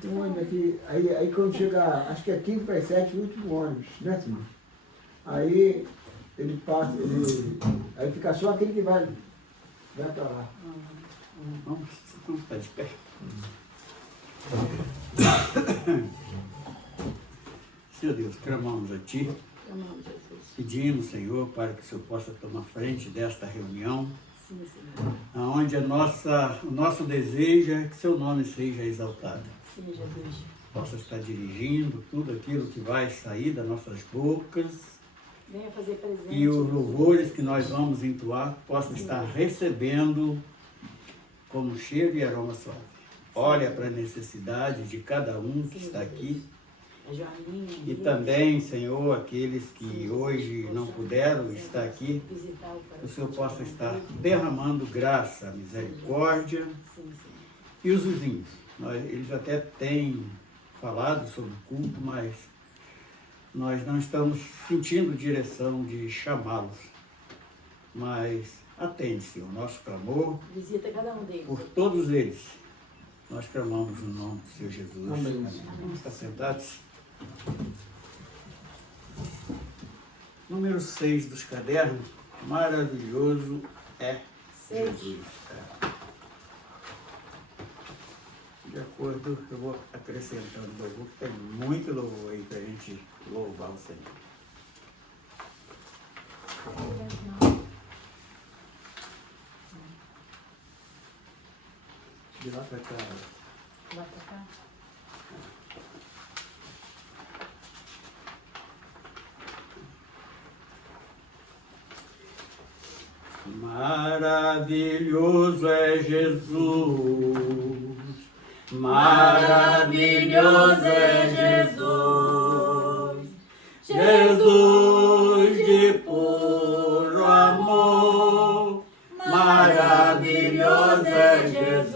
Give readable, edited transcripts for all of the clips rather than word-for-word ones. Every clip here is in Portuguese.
Tem um ônibus aqui, aí quando chega, acho que é 15 para as 7, o último ônibus, né, senhor? Aí ele passa, aí fica só aquele que vai para lá. Vamos ficar de pé. Senhor Deus, clamamos a Ti, pedimos, Senhor, para que o Senhor possa tomar frente desta reunião, Sim, Senhor. onde o nosso desejo é que Seu nome seja exaltado. Sim, Jesus. Possa estar dirigindo tudo aquilo que vai sair das nossas bocas, Venha fazer presente. e os louvores que nós vamos entoar possam estar recebendo como cheiro e aroma suave. Olha para a necessidade de cada um que está aqui. E também, Senhor, aqueles que hoje não puderam estar aqui, que o Senhor possa estar derramando graça, misericórdia. E os vizinhos, eles até têm falado sobre o culto, mas nós não estamos sentindo direção de chamá-los. Mas atende, Senhor, nosso clamor. Visita cada um deles. Por todos eles, nós clamamos no nome do Senhor Jesus. Amém. Vamos estar sentados. Número 6 dos cadernos, maravilhoso é 6. Jesus. De acordo, eu vou acrescentando louvor, que tem muito louvor aí para a gente louvar o Senhor. De lá para cá. Vai tocar? Maravilhoso é Jesus, maravilhoso é Jesus, Jesus de puro amor, maravilhoso é Jesus.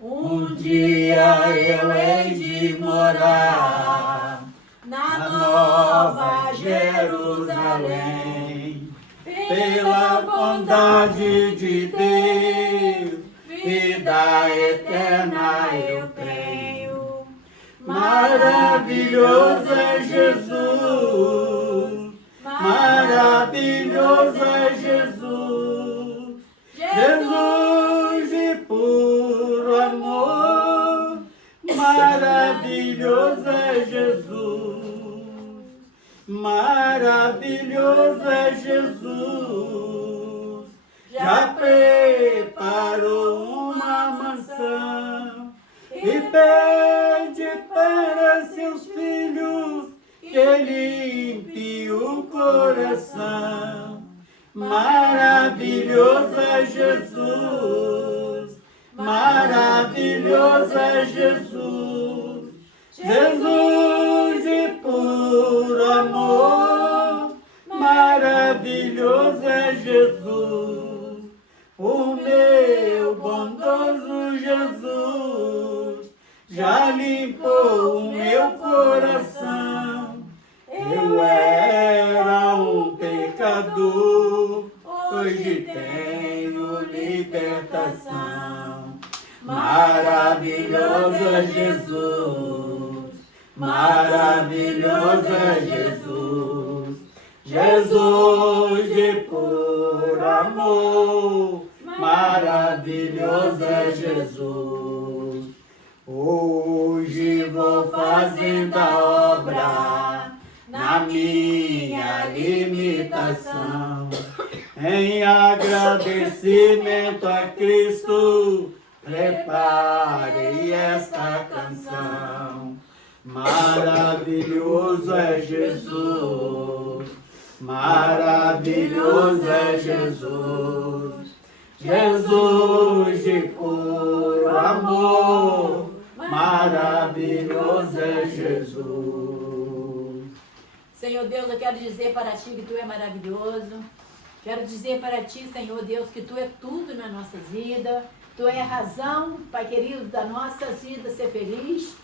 Um dia eu hei de morar na nova Jerusalém, pela bondade de Deus, vida eterna eu tenho. Maravilhoso é Jesus, maravilhoso é Jesus, Jesus de puro amor, maravilhoso é Jesus. Maravilhoso é Jesus, já preparou uma mansão e pede para seus filhos que limpe o coração. Maravilhoso é Jesus, maravilhoso é Jesus, Jesus de puro amor, maravilhoso é Jesus, o meu bondoso Jesus, já limpou o meu coração. Eu era um pecador, hoje tenho libertação. Maravilhoso é Jesus, maravilhoso é Jesus, Jesus de puro amor, maravilhoso é Jesus. Hoje vou fazendo a obra na minha limitação, em agradecimento a Cristo, preparei esta canção. Maravilhoso é Jesus, maravilhoso é Jesus, Jesus de puro amor, maravilhoso é Jesus. Senhor Deus, eu quero dizer para Ti que Tu é maravilhoso. Quero dizer para Ti, Senhor Deus, que Tu é tudo na nossa vida. Tu é a razão, Pai querido, da nossa vida ser feliz.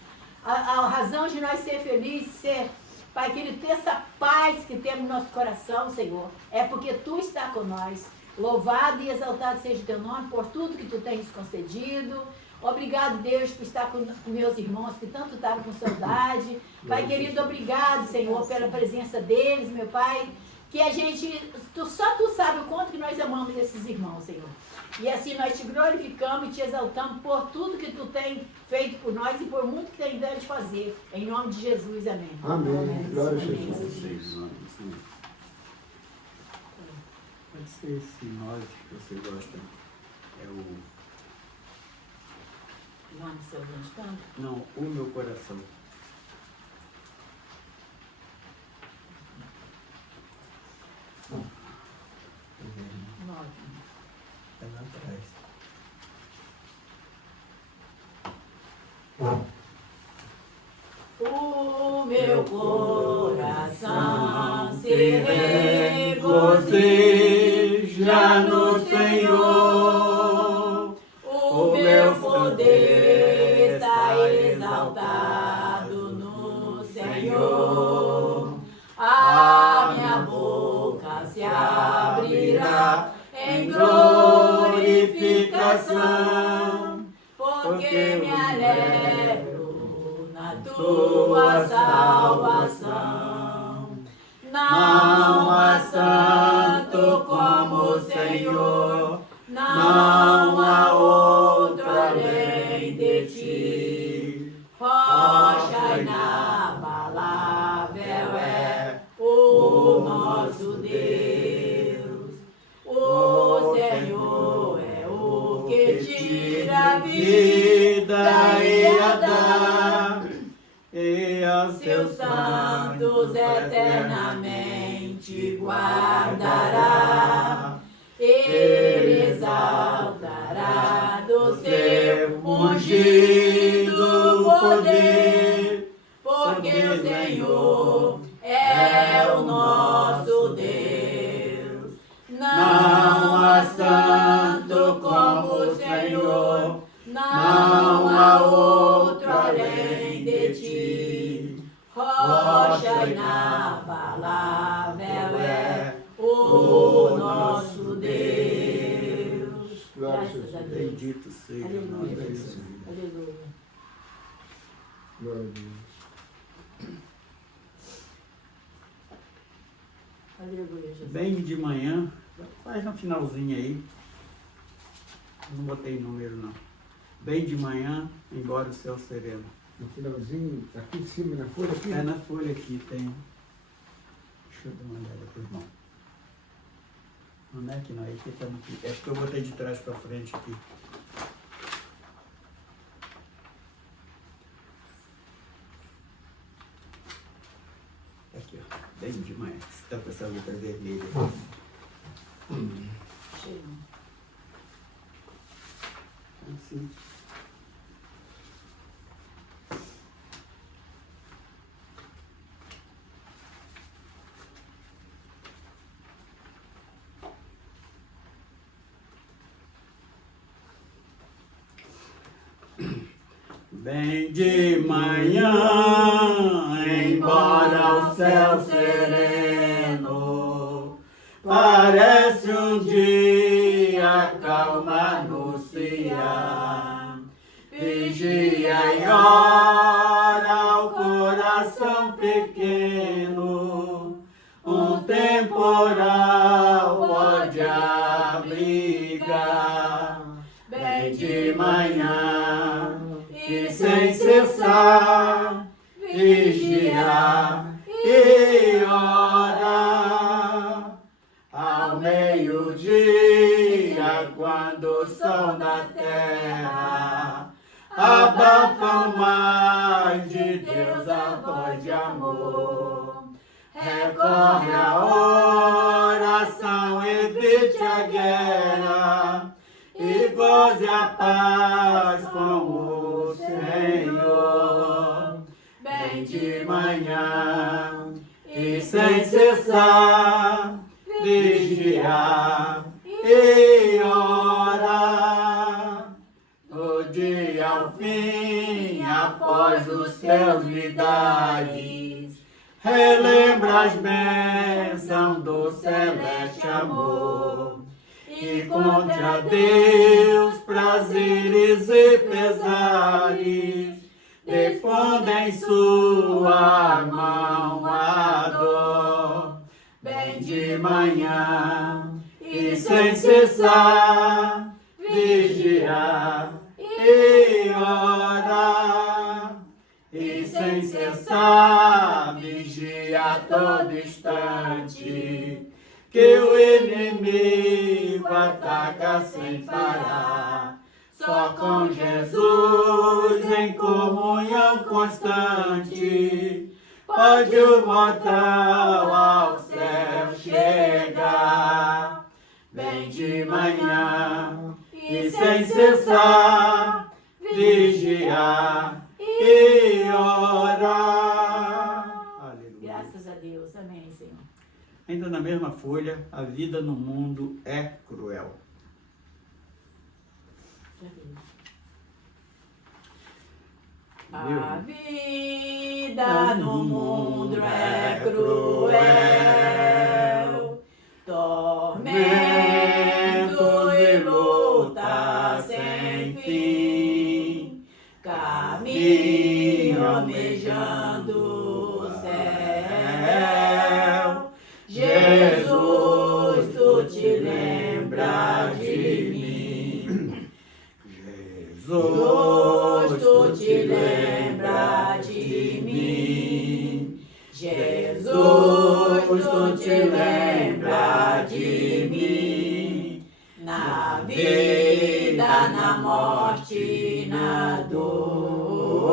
A razão de nós ser felizes, ser, Pai querido, ter essa paz que temos no nosso coração, Senhor, é porque Tu está com nós. Louvado e exaltado seja o Teu nome por tudo que Tu tens concedido. Obrigado, Deus, por estar com meus irmãos que tanto estavam com saudade. Pai querido, obrigado, Senhor, pela presença deles, meu Pai. Que a gente, só Tu sabe o quanto que nós amamos esses irmãos, Senhor. E assim nós te glorificamos e te exaltamos por tudo que Tu tem feito por nós e por muito que tem de fazer. Em nome de Jesus, amém. Amém. Glória a Jesus. Pode ser esse 9 que você gosta. É o... Lá no seu grande canto. Não, o meu coração. É lá atrás. O meu coração se regozija no Senhor. O meu poder está exaltado no Senhor. A minha boca se abrirá em glorificação, porque me alegro na Tua salvação. Não há santo como o Senhor, não há outro além de Ti. Rocha inabalável é o nosso Deus. O Senhor é o que tira a vida e a dá, E aos seus santos eternamente guardará. Ele exaltará do seu ungido poder, porque o Senhor é o nosso Deus. Não há santo como o Senhor, não há outro além de Ti. Rocha inabalável é o nosso Deus. Graças a Deus. Bendito seja o nome Aleluia. de Jesus. Aleluia. Glória a Deus. Aleluia, Jesus. Bem de manhã, faz no finalzinho aí. Não botei número não. Bem de manhã, embora o céu sereno. No finalzinho, aqui em cima, na folha aqui. É na folha aqui tem. Deixa eu dar uma olhada pro irmão. Não é que não, é aqui tá no... Acho que eu botei de trás pra frente aqui. Aqui, ó. Bem de manhã. Você tá com essa letra vermelha. Cheio. Assim. Bem de manhã, embora o céu sereno parece um dia calma anunciar. Vigia e ora o coração pequeno, um temporal pode abrigar. Bem de manhã e sem cessar, vigiar e orar. Ao meio-dia, quando o sol da terra abafa o mar de Deus, a voz de amor recorre à oração, evite a guerra e goze a paz com o Senhor. Bem de manhã e sem cessar, vigiar e orar. O dia ao fim, após os seus lidares, relembra as bênçãos do celeste amor e conte a Deus prazeres e pesares, responda em sua mão a dor. Bem de manhã e sem cessar, vigiar e orar, e sem cessar, vigia a todo instante, que o inimigo ataca sem parar. Só com Jesus em comunhão constante, pode o mortal ao céu chegar. Bem de manhã e sem cessar, vigiar e orar. Aleluia. Graças a Deus. Amém, Senhor. Ainda na mesma folha, a vida no mundo é cruel. A vida no mundo é cruel, tormentos e luta sem fim, caminho almejando o céu. Jesus, tu te lembras de mim. Jesus, tu te lembras de mim. Jesus, tu te lembras de mim. Na vida, na morte, na dor.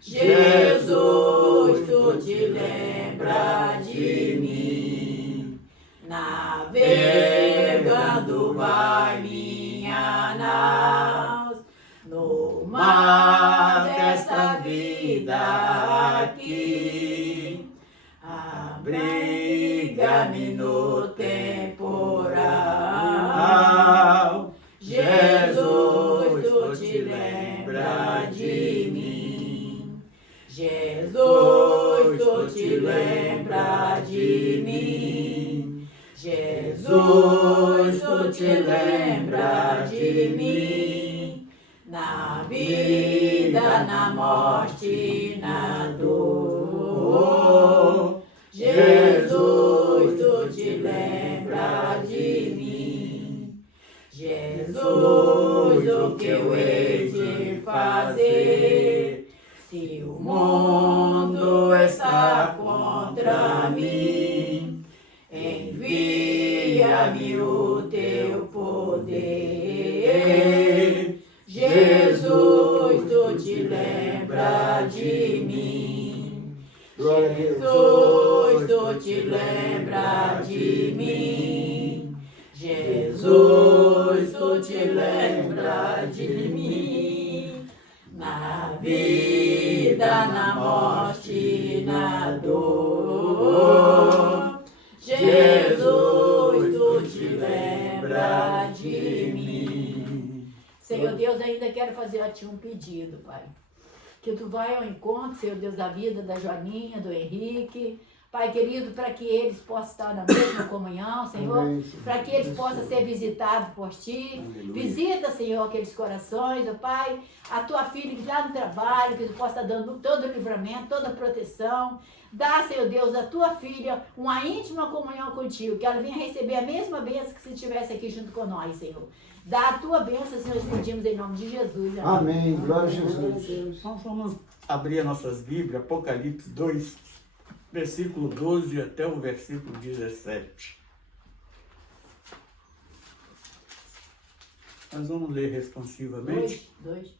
Jesus, tu te lembras de mim. Navegando vai minha nau no mar desta vida aqui, abriga-me no temporal. Jesus, tu te lembras de mim. Jesus, tu te lembras de mim. Jesus, tu te lembras de mim. Na vida, na morte, na dor. Jesus, tu te lembras de mim. Jesus, o que eu hei de fazer se o mundo está contra mim? Envia-me o teu poder. Jesus, tu te lembras de mim. Jesus, tu te lembras de mim. Jesus, tu te lembras de mim. Na vida, na morte, na dor. Jesus, tu te lembras de mim. Senhor Deus, ainda quero fazer a Ti um pedido, Pai. Que Tu vai ao encontro, Senhor Deus, da vida da Joaninha, do Henrique. Pai querido, para que eles possam estar na mesma comunhão, Senhor, para que eles possam ser visitados por Ti. Aleluia. Visita, Senhor, aqueles corações, ó Pai, a Tua filha que está no trabalho, que Tu possa estar dando todo o livramento, toda a proteção. Dá, Senhor Deus, a Tua filha uma íntima comunhão contigo, que ela venha receber a mesma bênção que se estivesse aqui junto com nós, Senhor. Dá a Tua bênção, Senhor, te pedimos em nome de Jesus. Amém. Glória a Jesus. Nós vamos abrir as nossas Bíblias, Apocalipse 2, versículo 12 até o versículo 17. Nós vamos ler responsivamente. 2,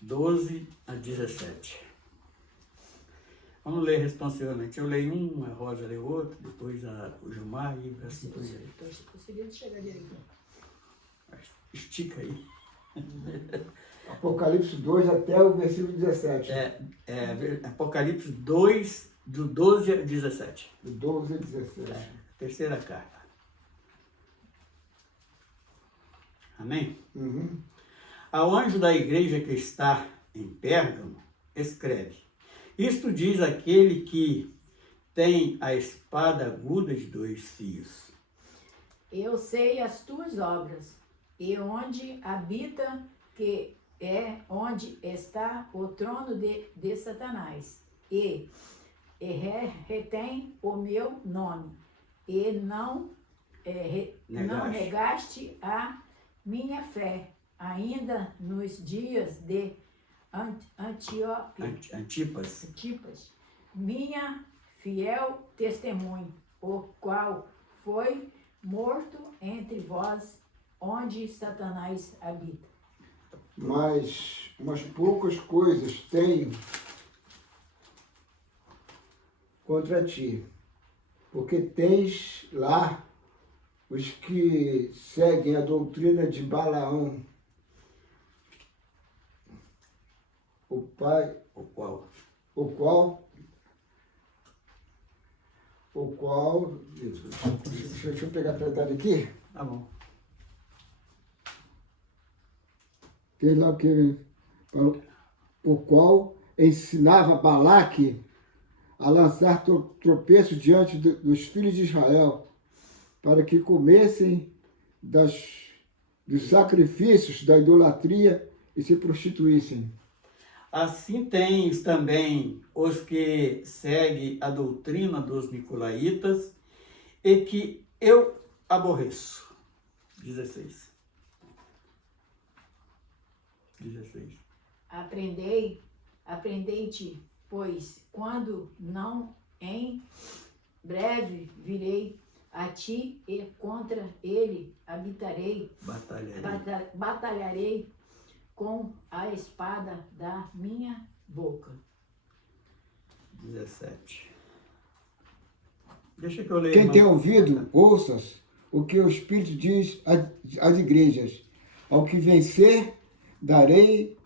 12 a 17. Vamos ler responsivamente. Eu leio um, a Rosa lê outro, depois o Gilmar e assim por diante. Estou conseguindo chegar direito. Estica aí. Apocalipse 2 até o versículo 17. Apocalipse 2, do 12 a 17. Do 12 a 17. Terceira carta. Amém? Uhum. Ao anjo da igreja que está em Pérgamo, escreve: Isto diz aquele que tem a espada aguda de 2 fios. Eu sei as tuas obras, e onde habita, que é onde está o trono de Satanás, e retém o meu nome, e não negaste a minha fé, ainda nos dias de Antipas, minha fiel testemunho, o qual foi morto entre vós, onde Satanás habita. Mas umas poucas coisas tenho contra ti, porque tens lá os que seguem a doutrina de Balaão, o qual, deixa eu pegar a apertada aqui. Tá bom. Tem lá o qual ensinava Balaque a lançar tropeço diante dos filhos de Israel, para que comessem dos sacrifícios da idolatria e se prostituíssem. Assim tens também os que seguem a doutrina dos nicolaítas e que eu aborreço. 16. Aprendei-te, pois, quando não em breve virei a ti e contra ele batalharei com a espada da minha boca. 17. Deixa que eu leia. Quem tem ouvido, ouça o que o Espírito diz às igrejas. Ao que vencer, darei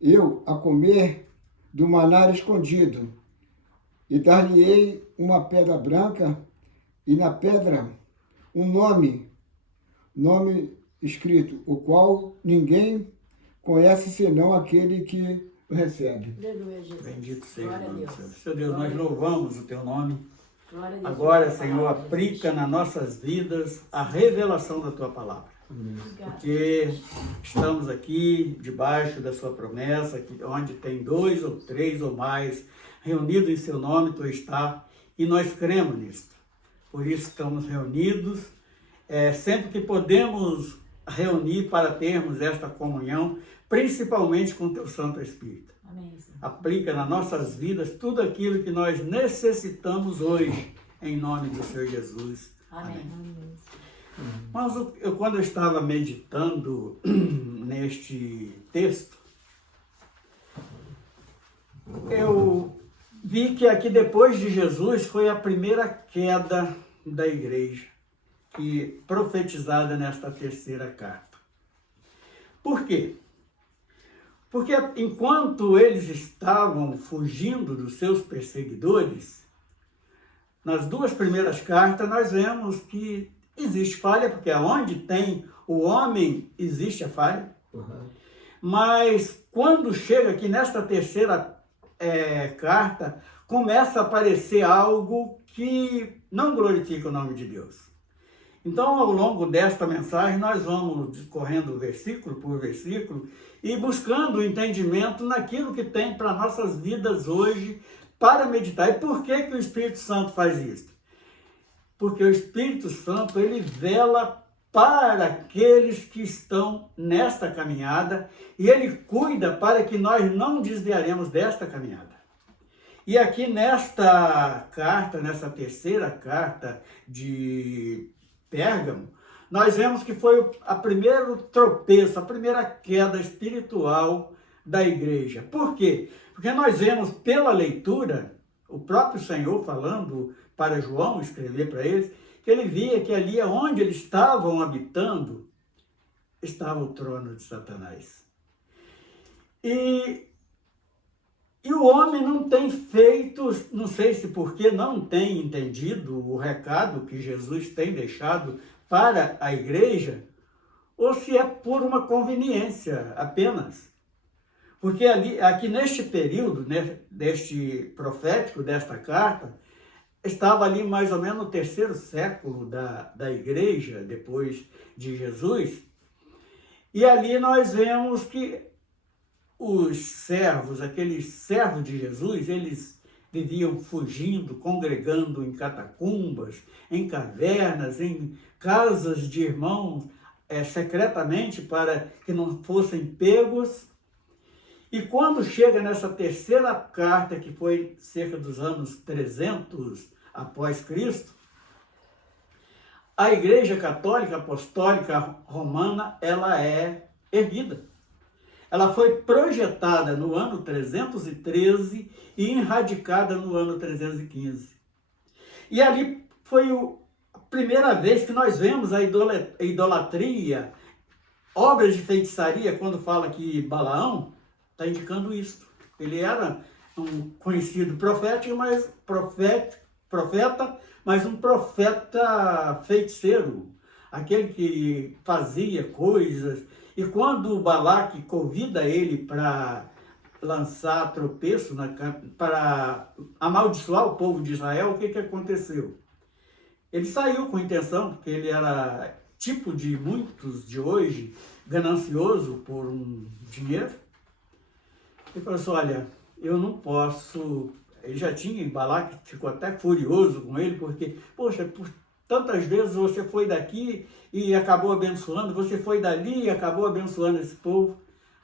eu a comer do maná escondido, e dar-lhe-ei uma pedra branca, e na pedra um nome escrito, o qual ninguém conhece senão aquele que o recebe. Aleluia, Jesus. Bendito seja Glória o nome a do Deus. Senhor. Seu Deus, nós louvamos o teu nome. Glória a Deus. Agora, Pela Senhor, palavra, aplica Jesus. nas nossas vidas a revelação da tua palavra. Obrigada. Porque estamos aqui debaixo da sua promessa, que onde tem 2 ou 3 ou mais reunidos em seu nome, tu está, e nós cremos nisso. Por isso estamos reunidos, sempre que podemos reunir para termos esta comunhão, principalmente com o teu Santo Espírito. Amém, Senhor. Aplica nas nossas vidas tudo aquilo que nós necessitamos hoje, em nome do Senhor Jesus. Amém. Mas quando eu estava meditando neste texto, eu vi que aqui depois de Jesus foi a primeira queda da igreja, profetizada nesta terceira carta. Por quê? Porque enquanto eles estavam fugindo dos seus perseguidores, nas 2 primeiras cartas nós vemos que existe falha, porque onde tem o homem existe a falha. Uhum. Mas quando chega aqui nesta terceira carta, começa a aparecer algo que não glorifica o nome de Deus. Então, ao longo desta mensagem, nós vamos discorrendo versículo por versículo e buscando o entendimento naquilo que tem para nossas vidas hoje para meditar. E por que que o Espírito Santo faz isso? Porque o Espírito Santo, ele vela para aqueles que estão nesta caminhada e ele cuida para que nós não desviaremos desta caminhada. E aqui nesta carta, nessa terceira carta de Pérgamo, nós vemos que foi a primeiro tropeço, a primeira queda espiritual da igreja. Por quê? Porque nós vemos pela leitura, o próprio Senhor falando para João, escrever para eles, que ele via que ali onde eles estavam habitando, estava o trono de Satanás. E o homem não tem feito, não sei se porque não tem entendido o recado que Jesus tem deixado para a igreja, ou se é por uma conveniência apenas. Porque aqui neste período, né, deste profético, desta carta, estava ali mais ou menos no terceiro século da igreja, depois de Jesus, e ali nós vemos que os servos, aqueles servos de Jesus, eles viviam fugindo, congregando em catacumbas, em cavernas, em casas de irmãos, secretamente para que não fossem pegos. E quando chega nessa terceira carta, que foi cerca dos anos 300 após Cristo, a Igreja Católica Apostólica Romana, ela é erguida. Ela foi projetada no ano 313 e enradicada no ano 315. E ali foi a primeira vez que nós vemos a idolatria, obras de feitiçaria, quando fala que Balaão está indicando isso. Ele era um conhecido profeta, mas um profeta feiticeiro, aquele que fazia coisas. E quando o Balaque convida ele para lançar tropeço, para amaldiçoar o povo de Israel, o que aconteceu? Ele saiu com intenção, porque ele era tipo de muitos de hoje, ganancioso por um dinheiro. Ele falou assim, olha, eu não posso... Ele já tinha, Balaque ficou até furioso com ele, porque, poxa, por tantas vezes você foi daqui e acabou abençoando, você foi dali e acabou abençoando esse povo.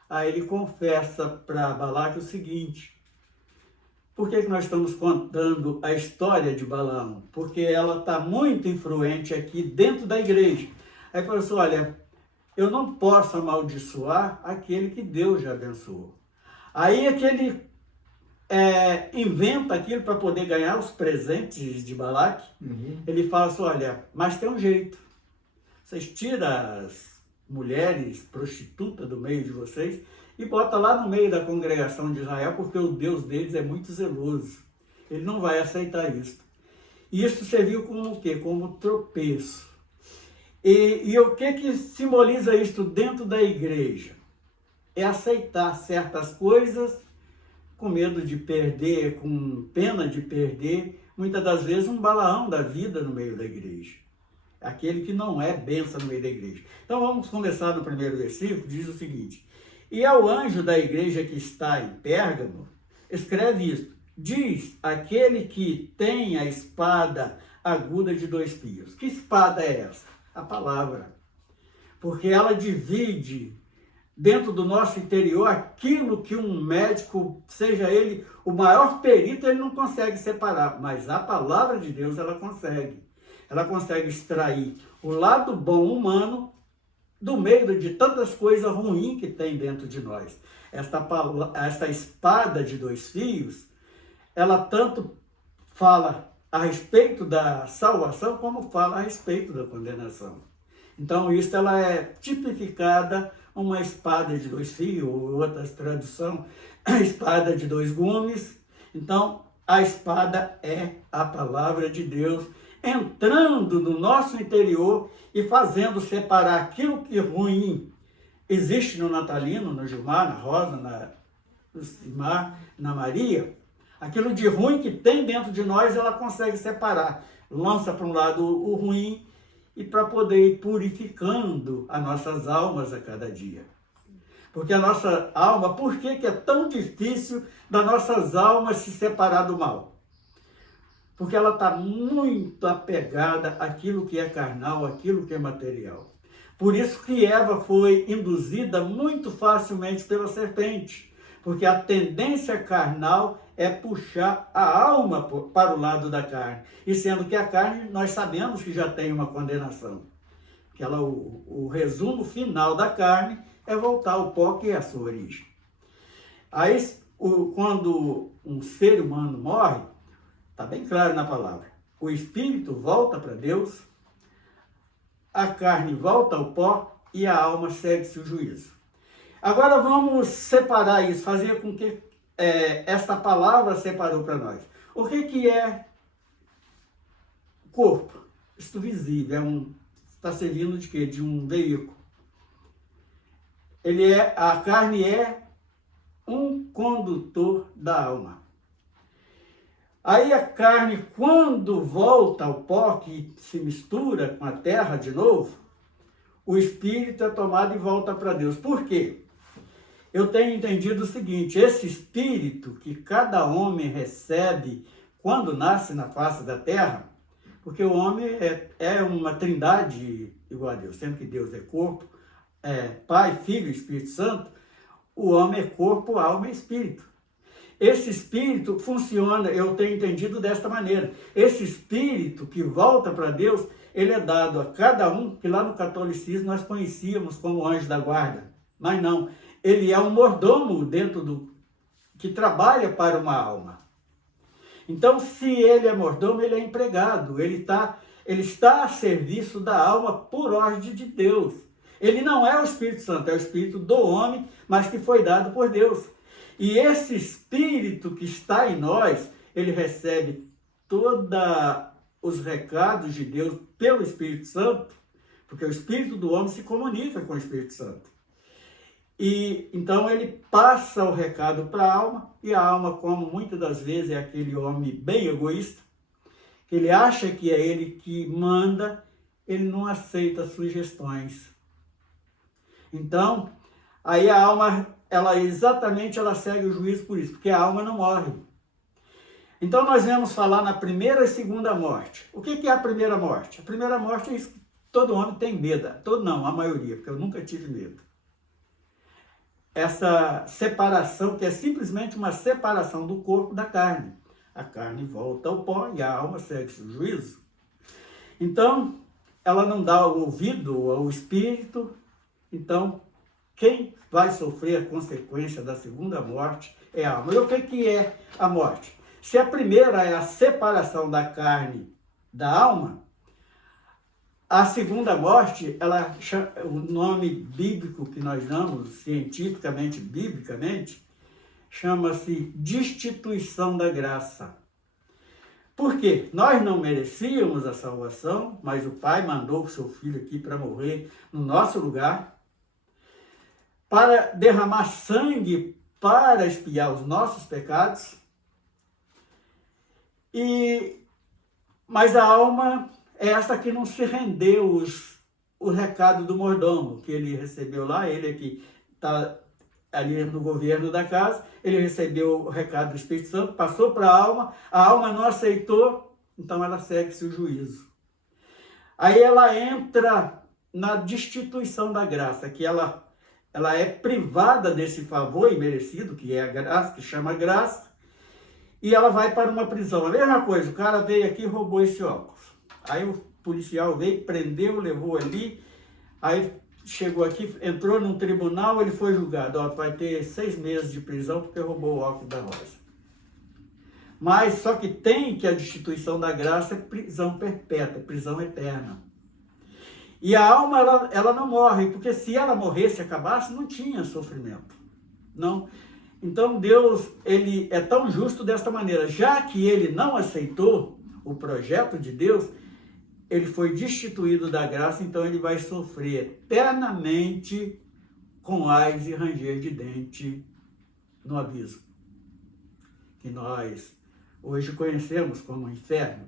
Aí ele confessa para Balaque o seguinte, por que nós estamos contando a história de Balaão? Porque ela está muito influente aqui dentro da igreja. Aí ele falou assim, olha, eu não posso amaldiçoar aquele que Deus já abençoou. Aí é que ele inventa aquilo para poder ganhar os presentes de Balaque. Ele fala assim, olha, mas tem um jeito. Vocês tiram as mulheres prostitutas do meio de vocês e bota lá no meio da congregação de Israel, porque o Deus deles é muito zeloso. Ele não vai aceitar isso. E isso serviu como o quê? Como tropeço. E o que simboliza isso dentro da igreja? É aceitar certas coisas com medo de perder, com pena de perder, muitas das vezes um Balaão da vida no meio da igreja. Aquele que não é bênção no meio da igreja. Então vamos começar no primeiro versículo, diz o seguinte, e ao anjo da igreja que está em Pérgamo, escreve isto, diz aquele que tem a espada aguda de 2 fios. Que espada é essa? A palavra. Porque ela divide dentro do nosso interior aquilo que um médico, seja ele o maior perito, ele não consegue separar. Mas a palavra de Deus, ela consegue. Ela consegue extrair o lado bom humano do meio de tantas coisas ruins que tem dentro de nós. Esta espada de 2 fios, ela tanto fala a respeito da salvação, como fala a respeito da condenação. Então, isso ela é tipificada uma espada de 2 fios, ou outras traduções, a espada de 2 gumes. Então, a espada é a palavra de Deus, entrando no nosso interior e fazendo separar aquilo que ruim existe no natalino, no Gilmar, na Rosa, no Simar, na Maria. Aquilo de ruim que tem dentro de nós, ela consegue separar. Lança para um lado o ruim e para poder ir purificando as nossas almas a cada dia. Porque a nossa alma, por que é tão difícil das nossas almas se separar do mal? Porque ela está muito apegada àquilo que é carnal, àquilo que é material. Por isso que Eva foi induzida muito facilmente pela serpente. Porque a tendência carnal é puxar a alma para o lado da carne. E sendo que a carne, nós sabemos que já tem uma condenação. Que o resumo final da carne é voltar ao pó, que é a sua origem. Aí, quando um ser humano morre, está bem claro na palavra, o espírito volta para Deus, a carne volta ao pó e a alma segue-se o juízo. Agora vamos separar isso, fazer com que esta palavra separou para nós. O que é corpo? Isto visível, está servindo de quê? De um veículo. A carne é um condutor da alma. Aí a carne, quando volta ao pó, que se mistura com a terra de novo, o espírito é tomado e volta para Deus. Por quê? Eu tenho entendido o seguinte, esse espírito que cada homem recebe quando nasce na face da terra, porque o homem é uma trindade igual a Deus, sendo que Deus é corpo, Pai, Filho e Espírito Santo, o homem é corpo, alma e espírito. Esse espírito funciona, eu tenho entendido desta maneira, esse espírito que volta para Deus, ele é dado a cada um, que lá no catolicismo nós conhecíamos como anjo da guarda, mas não, ele é um mordomo que trabalha para uma alma. Então, se ele é mordomo, ele é empregado, ele está a serviço da alma por ordem de Deus. Ele não é o Espírito Santo, é o Espírito do homem, mas que foi dado por Deus. E esse Espírito que está em nós, ele recebe todos os recados de Deus pelo Espírito Santo, porque o Espírito do homem se comunica com o Espírito Santo. E então ele passa o recado para a alma, e a alma, como muitas das vezes é aquele homem bem egoísta, que ele acha que é ele que manda, ele não aceita sugestões. Então, aí a alma, ela segue o juízo por isso, porque a alma não morre. Então nós vamos falar na primeira e segunda morte. O que é a primeira morte? A primeira morte é isso que todo homem tem medo. Todo não, a maioria, porque eu nunca tive medo. Essa separação, que é simplesmente uma separação do corpo da carne. A carne volta ao pó e a alma segue o juízo. Então, ela não dá o ouvido ao espírito. Então, quem vai sofrer a consequência da segunda morte é a alma. E o que é a morte? Se a primeira é a separação da carne da alma, a segunda morte, o nome bíblico que nós damos, cientificamente, biblicamente, chama-se destituição da graça. Por quê? Nós não merecíamos a salvação, mas o Pai mandou o seu Filho aqui para morrer no nosso lugar, para derramar sangue para expiar os nossos pecados. Mas a alma é essa que não se rendeu o recado do mordomo que ele recebeu lá, ele que está ali no governo da casa, ele recebeu o recado do Espírito Santo, passou para a alma não aceitou, então ela segue-se o juízo. Aí ela entra na destituição da graça, que ela é privada desse favor imerecido, que é a graça, que chama graça, e ela vai para uma prisão. A mesma coisa, o cara veio aqui e roubou esse óculos. Aí o policial veio, prendeu, levou ali, aí chegou aqui, entrou num tribunal, ele foi julgado. Ó, vai ter 6 meses de prisão porque roubou o óculos da Rosa. Mas só que tem que a destituição da graça é prisão perpétua, prisão eterna. E a alma, ela não morre, porque se ela morresse, acabasse, não tinha sofrimento. Não. Então Deus, ele é tão justo desta maneira, já que ele não aceitou o projeto de Deus, ele foi destituído da graça, então ele vai sofrer eternamente com ais e ranger de dente no abismo, que nós hoje conhecemos como inferno.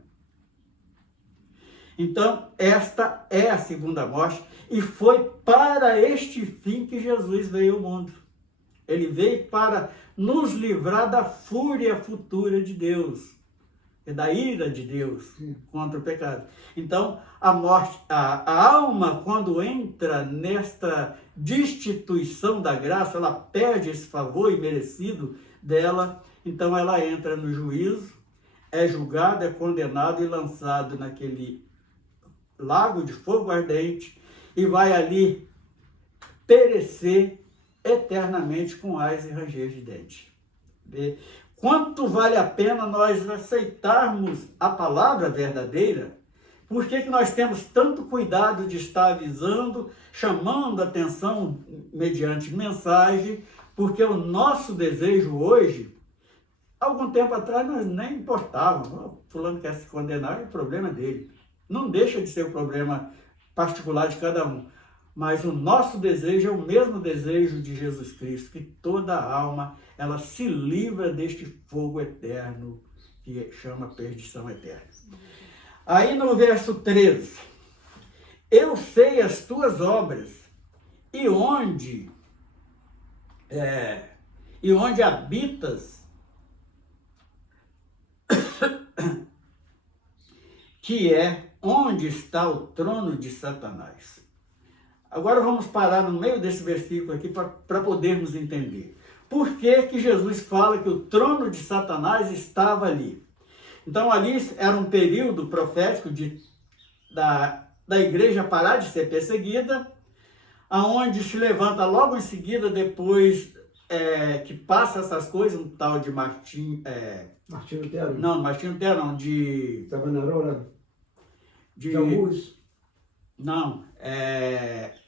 Então, esta é a segunda morte, e foi para este fim que Jesus veio ao mundo. Ele veio para nos livrar da fúria futura de Deus, e da ira de Deus contra o pecado. Então, a morte, a alma, quando entra nesta destituição da graça, ela perde esse favor imerecido dela, então ela entra no juízo, é julgada, é condenada e lançada naquele lago de fogo ardente e vai ali perecer eternamente com ais e ranger de dente. Quanto vale a pena nós aceitarmos a palavra verdadeira? Por que nós temos tanto cuidado de estar avisando, chamando a atenção mediante mensagem? Porque o nosso desejo hoje, algum tempo atrás nós nem importávamos. Fulano quer se condenar, é problema dele. Não deixa de ser o problema particular de cada um. Mas o nosso desejo é o mesmo desejo de Jesus Cristo, que toda alma ela se livra deste fogo eterno, que chama perdição eterna. Aí no verso 13, eu sei as tuas obras e onde habitas, que é onde está o trono de Satanás. Agora vamos parar no meio desse versículo aqui para podermos entender. Por que que Jesus fala que o trono de Satanás estava ali? Então ali era um período profético da igreja parar de ser perseguida, aonde se levanta logo em seguida, depois que passa essas coisas, um tal de Martim Lutero? Não, Martinho Lutero não, de Augusto? Não,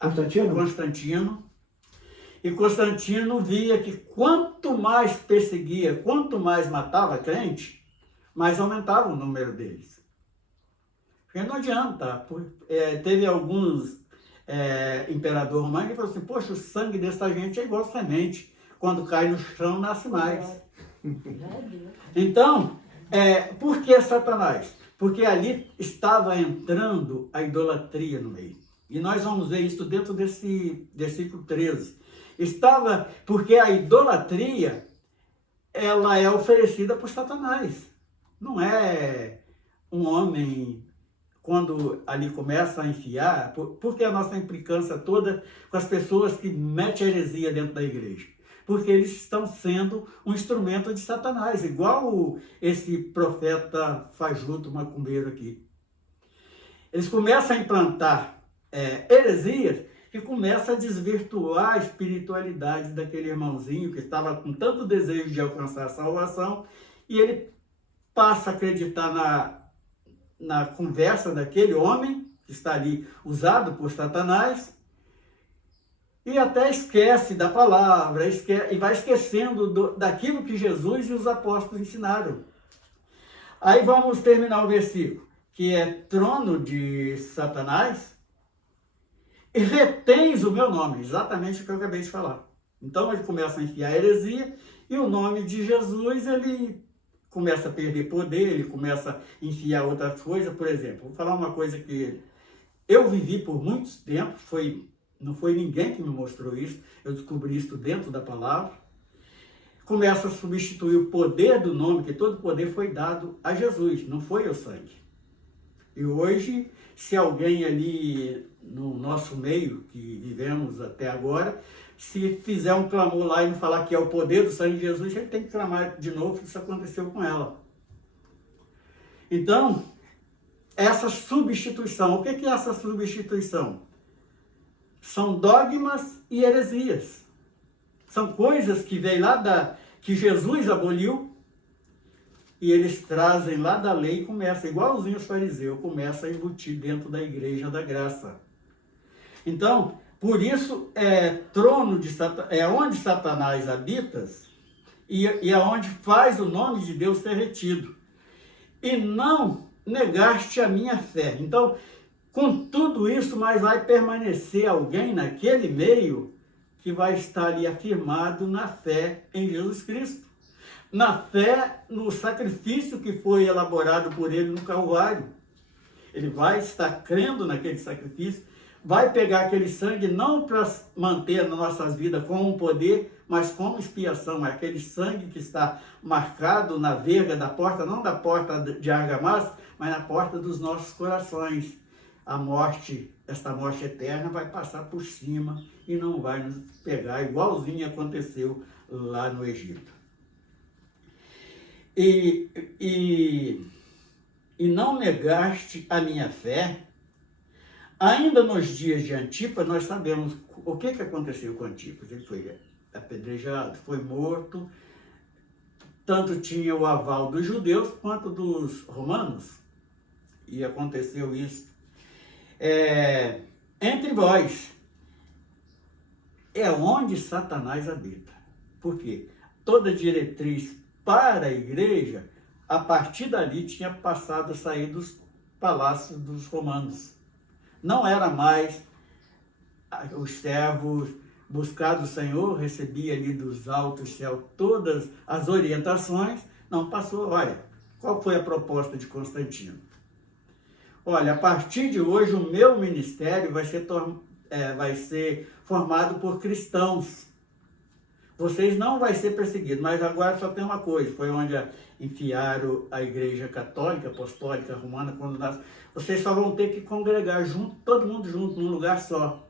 Constantino? Constantino. E Constantino via que quanto mais perseguia, quanto mais matava crente, mais aumentava o número deles. Porque não adianta. Teve alguns imperador romano que falou assim, poxa, o sangue dessa gente é igual semente. Quando cai no chão, nasce mais. Então, por que Satanás? Porque ali estava entrando a idolatria no meio. E nós vamos ver isso dentro desse versículo 13. Porque a idolatria, ela é oferecida por Satanás. Não é um homem, quando ali começa a enfiar, porque a nossa implicância toda com as pessoas que metem heresia dentro da igreja. Porque eles estão sendo um instrumento de Satanás, igual esse profeta fajuto macumbeiro aqui. Eles começam a implantar heresias que começa a desvirtuar a espiritualidade daquele irmãozinho que estava com tanto desejo de alcançar a salvação, e ele passa a acreditar na conversa daquele homem que está ali usado por Satanás, e até esquece da palavra, e vai esquecendo daquilo que Jesus e os apóstolos ensinaram. Aí vamos terminar o versículo, que é trono de Satanás, e retens o meu nome, exatamente o que eu acabei de falar. Então ele começa a enfiar a heresia, e o nome de Jesus, ele começa a perder poder, ele começa a enfiar outras coisas. Por exemplo, vou falar uma coisa que eu vivi por muito tempo, não foi ninguém que me mostrou isso, eu descobri isso dentro da palavra. Começa a substituir o poder do nome, que todo poder foi dado a Jesus, não foi o sangue. E hoje, se alguém ali no nosso meio, que vivemos até agora, se fizer um clamor lá e não falar que é o poder do sangue de Jesus, ele tem que clamar de novo que isso aconteceu com ela. Então, essa substituição, o que é essa substituição? São dogmas e heresias. São coisas que vêm lá que Jesus aboliu, e eles trazem lá da lei e começam, igualzinho os fariseus, começam a embutir dentro da igreja da graça. Então, por isso, trono de Satanás, é onde Satanás habita, e é onde faz o nome de Deus ser retido. E não negaste a minha fé. Então, com tudo isso, mas vai permanecer alguém naquele meio que vai estar ali afirmado na fé em Jesus Cristo. Na fé no sacrifício que foi elaborado por ele no Calvário. Ele vai estar crendo naquele sacrifício, vai pegar aquele sangue não para manter nas nossas vidas com um poder, mas como expiação. É aquele sangue que está marcado na verga da porta, não da porta de argamassa, mas na porta dos nossos corações. A morte, esta morte eterna, vai passar por cima e não vai nos pegar, igualzinho aconteceu lá no Egito. E não negaste a minha fé. Ainda nos dias de Antipas, nós sabemos o que aconteceu com Antipas. Ele foi apedrejado, foi morto. Tanto tinha o aval dos judeus quanto dos romanos. E aconteceu isso. Entre vós, é onde Satanás habita. Por quê? Toda diretriz para a igreja, a partir dali tinha passado a sair dos palácios dos romanos. Não era mais os servos buscados do Senhor, recebia ali dos altos céus todas as orientações, não passou, olha, Qual foi a proposta de Constantino? Olha, a partir de hoje o meu ministério vai ser formado por cristãos. Vocês não vão ser perseguidos, mas agora só tem uma coisa, foi onde enfiaram a Igreja Católica, Apostólica, Romana, quando nasce. Vocês só vão ter que congregar junto, todo mundo junto, num lugar só.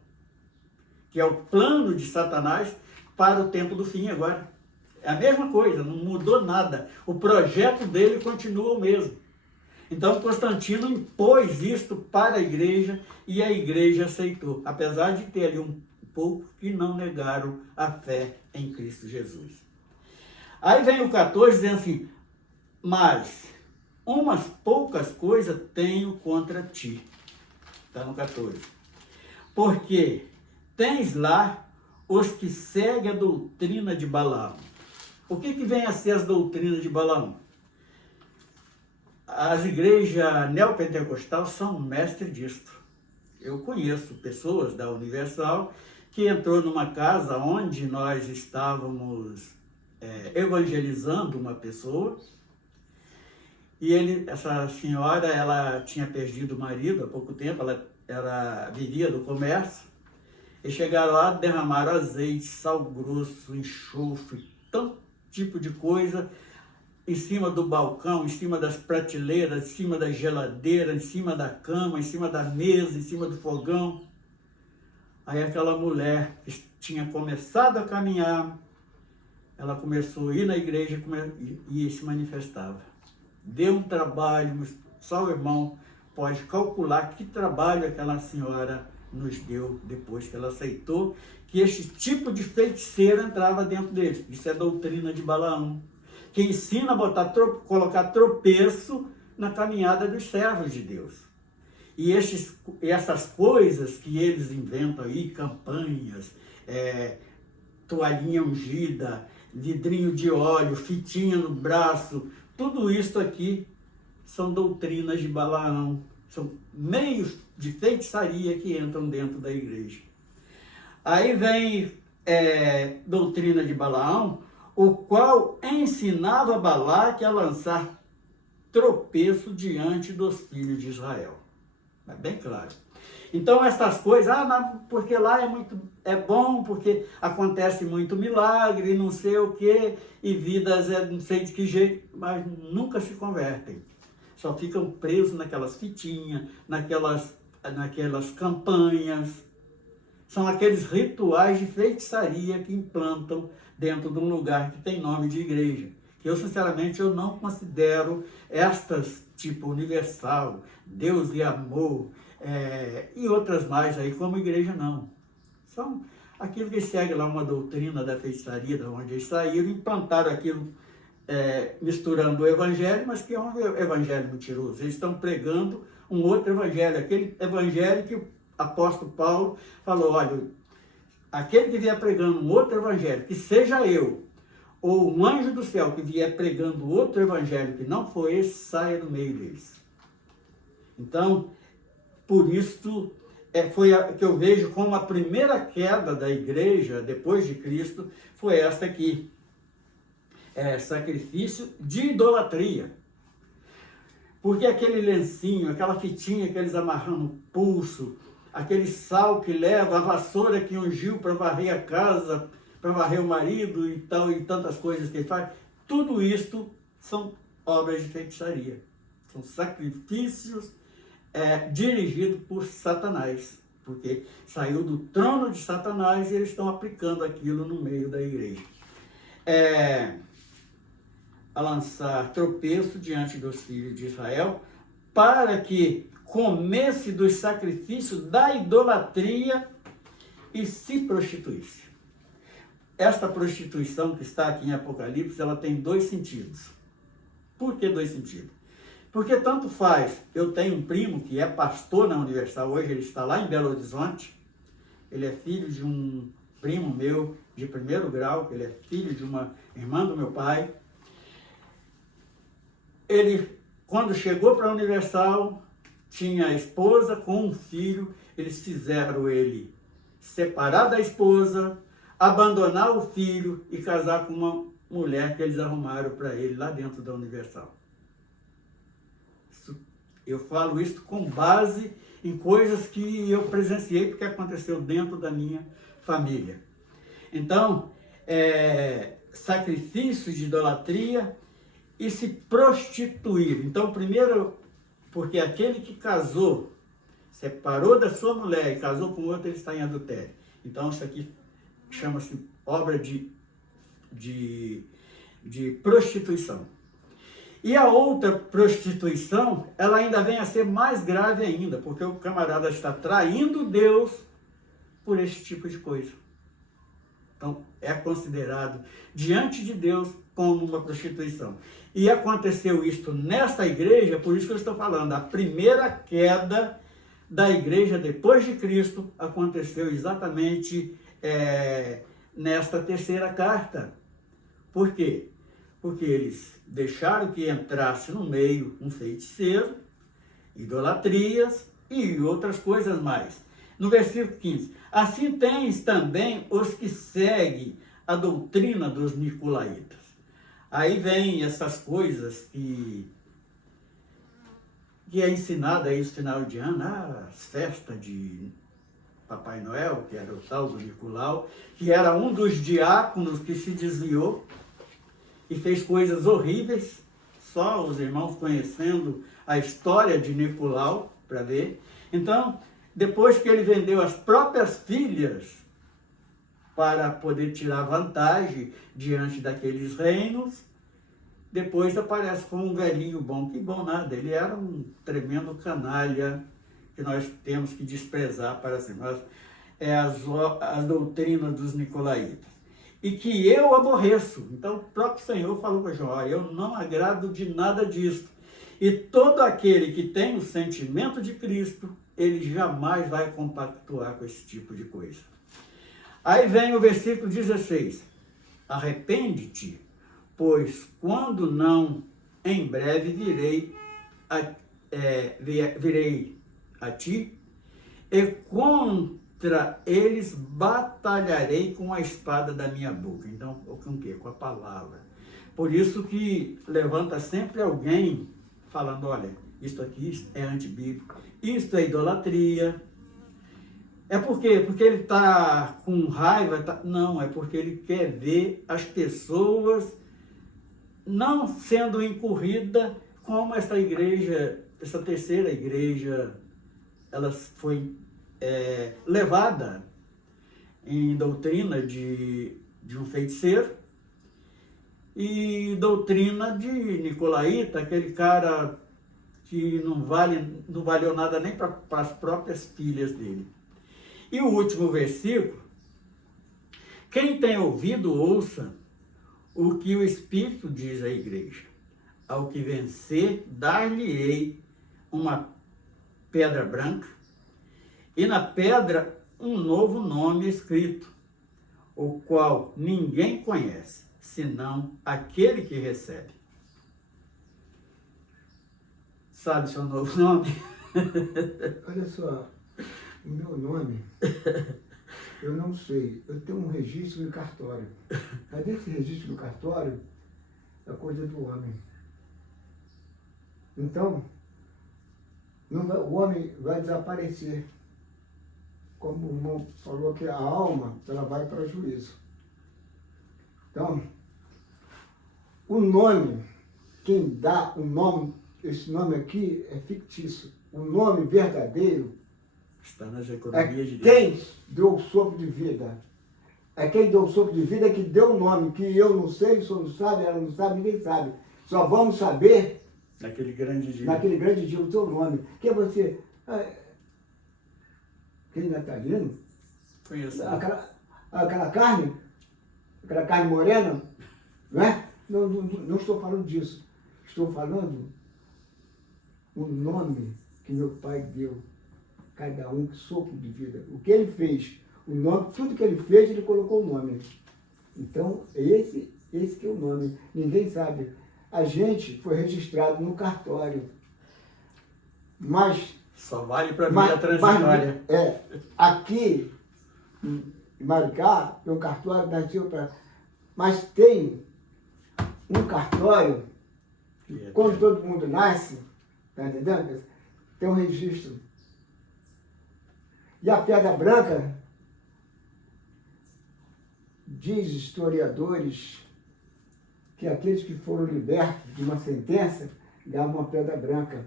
Que é o plano de Satanás para o tempo do fim agora. É a mesma coisa, não mudou nada. O projeto dele continua o mesmo. Então Constantino impôs isto para a igreja e a igreja aceitou, apesar de ter ali um pouco que não negaram a fé em Cristo Jesus. Aí vem o 14 dizendo assim, mas umas poucas coisas tenho contra ti. Está no 14. Porque tens lá os que seguem a doutrina de Balaão. O que vem a ser as doutrinas de Balaão? As igrejas neopentecostais são mestres disto. Eu conheço pessoas da Universal que entrou numa casa onde nós estávamos evangelizando uma pessoa e essa senhora, ela tinha perdido o marido há pouco tempo, ela vivia do comércio e chegaram lá, derramaram azeite, sal grosso, enxofre, tanto tipo de coisa em cima do balcão, em cima das prateleiras, em cima da geladeira, em cima da cama, em cima da mesa, em cima do fogão. Aí aquela mulher que tinha começado a caminhar, ela começou a ir na igreja e se manifestava. Deu um trabalho, só o irmão pode calcular que trabalho aquela senhora nos deu depois que ela aceitou que este tipo de feiticeiro entrava dentro dele. Isso é doutrina de Balaão, que ensina a colocar tropeço na caminhada dos servos de Deus. E essas coisas que eles inventam aí, campanhas, toalhinha ungida, vidrinho de óleo, fitinha no braço, tudo isso aqui são doutrinas de Balaão, são meios de feitiçaria que entram dentro da igreja. Aí vem doutrina de Balaão, o qual ensinava Balaque a lançar tropeço diante dos filhos de Israel. É bem claro. Então essas coisas, porque lá é bom, porque acontece muito milagre, não sei o quê, e vidas não sei de que jeito, mas nunca se convertem. Só ficam presos naquelas fitinhas, naquelas campanhas. São aqueles rituais de feitiçaria que implantam dentro de um lugar que tem nome de igreja. Eu, sinceramente, eu não considero estas, tipo Universal, Deus e Amor, e outras mais aí como igreja, não. São aquilo que segue lá uma doutrina da feitiçaria, de onde eles saíram, implantaram aquilo, misturando o evangelho, mas que é um evangelho mentiroso. Eles estão pregando um outro evangelho, aquele evangelho que o apóstolo Paulo falou, olha, aquele que vier pregando um outro evangelho, que seja eu, ou um anjo do céu que vier pregando outro evangelho que não foi esse, saia do meio deles. Então, por isso, foi que eu vejo como a primeira queda da igreja, depois de Cristo, foi esta aqui. Sacrifício de idolatria. Porque aquele lencinho, aquela fitinha que eles amarram no pulso, aquele sal que leva, a vassoura que ungiu para varrer a casa, para varrer o marido e tal, e tantas coisas que ele faz, tudo isto são obras de feitiçaria. São sacrifícios dirigidos por Satanás, porque saiu do trono de Satanás e eles estão aplicando aquilo no meio da igreja. A lançar tropeço diante dos filhos de Israel, para que comesse dos sacrifícios da idolatria e se prostituísse. Esta prostituição que está aqui em Apocalipse, ela tem dois sentidos. Por que dois sentidos? Porque tanto faz, eu tenho um primo que é pastor na Universal hoje, ele está lá em Belo Horizonte, ele é filho de um primo meu de primeiro grau, ele é filho de uma irmã do meu pai. Ele, quando chegou para a Universal, tinha a esposa com um filho, eles fizeram ele separar da esposa, abandonar o filho e casar com uma mulher que eles arrumaram para ele lá dentro da Universal. Eu falo isso com base em coisas que eu presenciei, porque aconteceu dentro da minha família. Então, sacrifício de idolatria e se prostituir. Então, primeiro, porque aquele que casou, separou da sua mulher e casou com outra, ele está em adultério. Então, isso aqui chama-se obra de prostituição. E a outra prostituição, ela ainda vem a ser mais grave ainda, porque o camarada está traindo Deus por esse tipo de coisa. Então, é considerado diante de Deus como uma prostituição. E aconteceu isto nesta igreja, por isso que eu estou falando, a primeira queda da igreja depois de Cristo aconteceu exatamente nesta terceira carta. Por quê? Porque eles deixaram que entrasse no meio um feiticeiro, idolatrias e outras coisas mais. No versículo 15, assim tens também os que seguem a doutrina dos nicolaítas. Aí vem essas coisas que é ensinada aí no final de ano, as festas de Papai Noel, que era o tal do Nicolau, que era um dos diáconos que se desviou e fez coisas horríveis, só os irmãos conhecendo a história de Nicolau para ver. Então, depois que ele vendeu as próprias filhas para poder tirar vantagem diante daqueles reinos, depois aparece como um velhinho bom. Que bom nada, ele era um tremendo canalha que nós temos que desprezar para si. As doutrinas dos nicolaítas. E que eu aborreço. Então o próprio Senhor falou para João, eu não agrado de nada disso. E todo aquele que tem o sentimento de Cristo, ele jamais vai compactuar com esse tipo de coisa. Aí vem o versículo 16. Arrepende-te, pois quando não, em breve virei a ti, e contra eles batalharei com a espada da minha boca. Então, com o quê? Com a palavra. Por isso que levanta sempre alguém falando, olha, isto aqui é antibíblico, isto é idolatria. É por quê? Porque ele está com raiva? Não, é porque ele quer ver as pessoas não sendo incorrida como essa igreja, essa terceira igreja, ela foi levada em doutrina de um feiticeiro e doutrina de nicolaíta, aquele cara que não valeu nada nem para as próprias filhas dele. E o último versículo, quem tem ouvido, ouça o que o Espírito diz à igreja. Ao que vencer, dar-lhe-ei uma pedra branca, e na pedra um novo nome escrito, o qual ninguém conhece, senão aquele que recebe. Sabe seu novo nome? Olha só, o meu nome, eu não sei. Eu tenho um registro no cartório. Mas esse registro no cartório é coisa do homem. Então, o homem vai desaparecer. Como o irmão falou que a alma, ela vai para o juízo. Então, o nome, quem dá o nome, esse nome aqui é fictício. O nome verdadeiro está nas economias de Deus. Quem deu o sopro de vida. É quem deu o sopro de vida que deu o nome, que eu não sei, o senhor não sabe, ela não sabe, ninguém sabe. Só vamos saber naquele grande dia. Naquele grande dia, o teu nome. Que é você. Quem natalino? Conheço. Aquela carne morena, não é? Não estou falando disso. Estou falando o nome que meu pai deu. Cada um que sopro de vida. O que ele fez, o nome, tudo que ele fez, ele colocou o nome. Então, esse que é o nome. Ninguém sabe. A gente foi registrado no cartório. Mas só vale para mim a transitória. Aqui, em Maricá, tem um cartório, nasceu para... Mas tem um cartório, quando todo mundo nasce, tá entendendo? tem um registro. E a pedra branca, diz historiadores, que aqueles que foram libertos de uma sentença ganhavam uma pedra branca,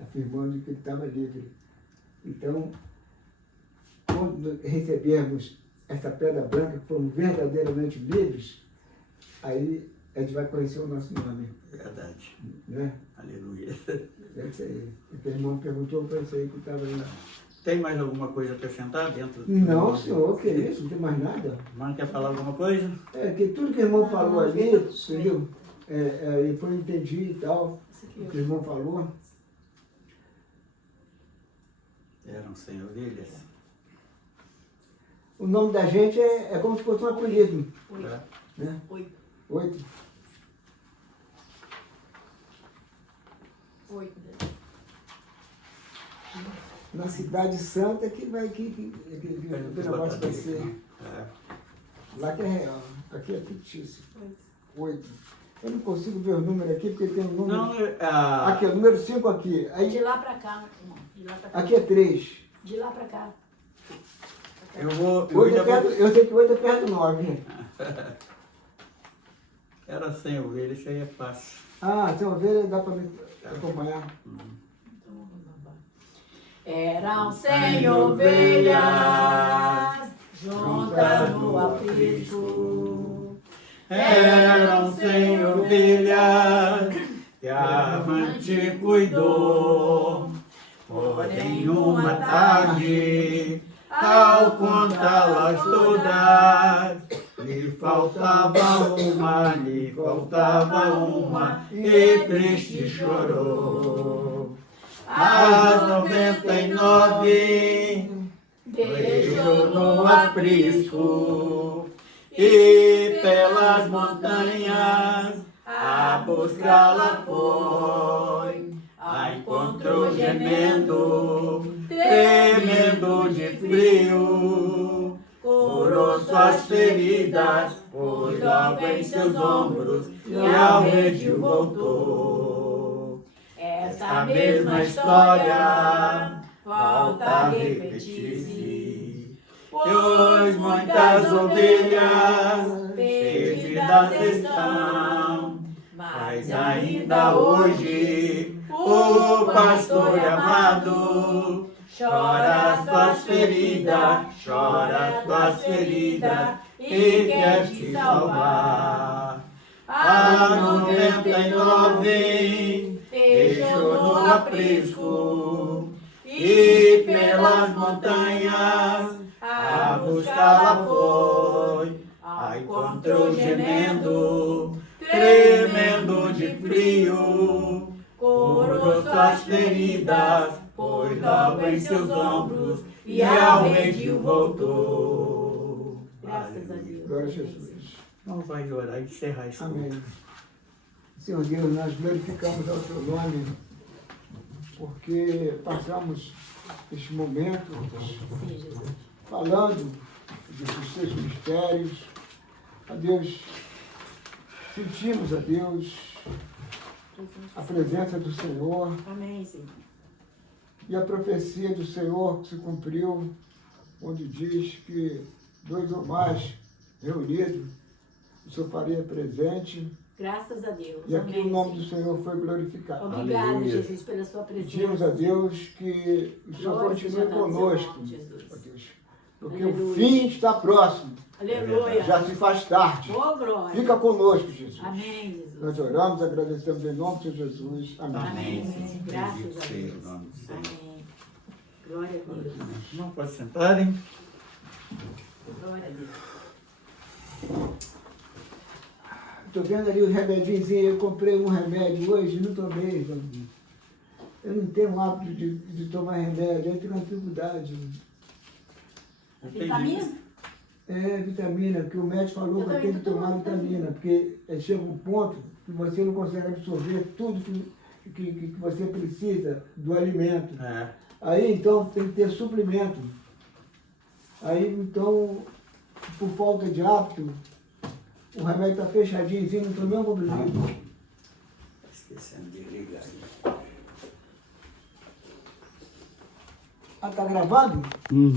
afirmando que ele estava livre. Então, quando recebermos essa pedra branca, que foram verdadeiramente livres, aí a gente vai conhecer o nosso nome. Verdade. Né? Aleluia. É isso aí. O irmão perguntou para isso aí que estava aí. Tem mais alguma coisa a acrescentar dentro do Não, senhor, que isso? Não tem mais nada. O irmão quer falar alguma coisa? É que tudo que o irmão falou ali, entendeu? E foi entendi e tal, o que o irmão falou. Eram 100 ovelhas. O nome da gente é como se fosse um apelido. É. Né? 8. 8. 8. Na cidade santa que vai que o negócio vai ser. É. Lá que é real, aqui é fictício. 8. Eu não consigo ver o número aqui, porque tem um número. Não, Aqui, o número 5 aqui. Aí, De lá pra cá, irmão. De lá pra cá. aqui é 3. De lá pra cá. eu vou. 8 é ainda perto, vou- eu sei que 8 é perto do 9. Era 100 ovelhas, isso aí é fácil. Ah, tem ovelha, dá para me acompanhar. Eram 100 ovelhas juntas no aprisco. Eram 100 ovelhas que a amante cuidou. Porém, uma tarde, ao contá-las todas, lhe faltava uma, e triste chorou. As 99 deixou no aprisco, e pelas montanhas a buscá-la foi. A encontrou gemendo, tremendo de frio, curou suas feridas, pôs logo em seus ombros, e ao redil voltou. Essa mesma história volta a repetir-se, Pois muitas ovelhas perdidas estão, mas ainda hoje o pastor amado chora as tuas feridas e quer te salvar. A 99 deixou no aprisco, e pelas montanhas a buscá-la foi. A encontrou gemendo, tremendo de frio, curou suas feridas, pôs logo em seus ombros, e ao redil voltou. Graças a Deus. Glória a Jesus. Vamos vai orar e encerrar isso. Amém. Senhor Deus, nós glorificamos ao teu nome, porque passamos este momento Sim, Jesus. falando desses teus mistérios. A Deus, sentimos a Deus a presença do Senhor Amém, Senhor. e a profecia do Senhor que se cumpriu, onde diz que 2 ou mais reunidos, o Senhor faria presente, Graças a Deus. e aqui Amém, o nome do Senhor. Senhor foi glorificado. Obrigado, Aleluia. Jesus, pela sua Pedimos presença. a Deus que o Senhor Glória continue seja dada ao seu conosco, nome, Jesus. ó Deus, porque Aleluia. o fim está próximo, Aleluia. já se faz tarde. Oh, glória. Fica conosco, Jesus. Amém, Jesus. Nós oramos, agradecemos em nome de Jesus. Amém. Amém, Senhor. Graças Bendito a seja Deus. o nome do Senhor. Amém. Glória a Deus. Não pode sentarem. Glória a Deus. Estou vendo ali o remedinho, eu comprei um remédio hoje, não tomei. Irmão. Eu não tenho o hábito de tomar remédio, eu tenho uma dificuldade. Vitamina? É, vitamina, porque o médico falou Eu que eu também tenho que tô tomar tomando vitamina, porque chega um ponto que você não consegue absorver tudo que você precisa do alimento. É. Aí, então, tem que ter suplemento. Aí, então, por falta de hábito, o remédio está fechadinho, assim, não tomei um comprimido. Esquecendo de ligar. Ah, tá gravando?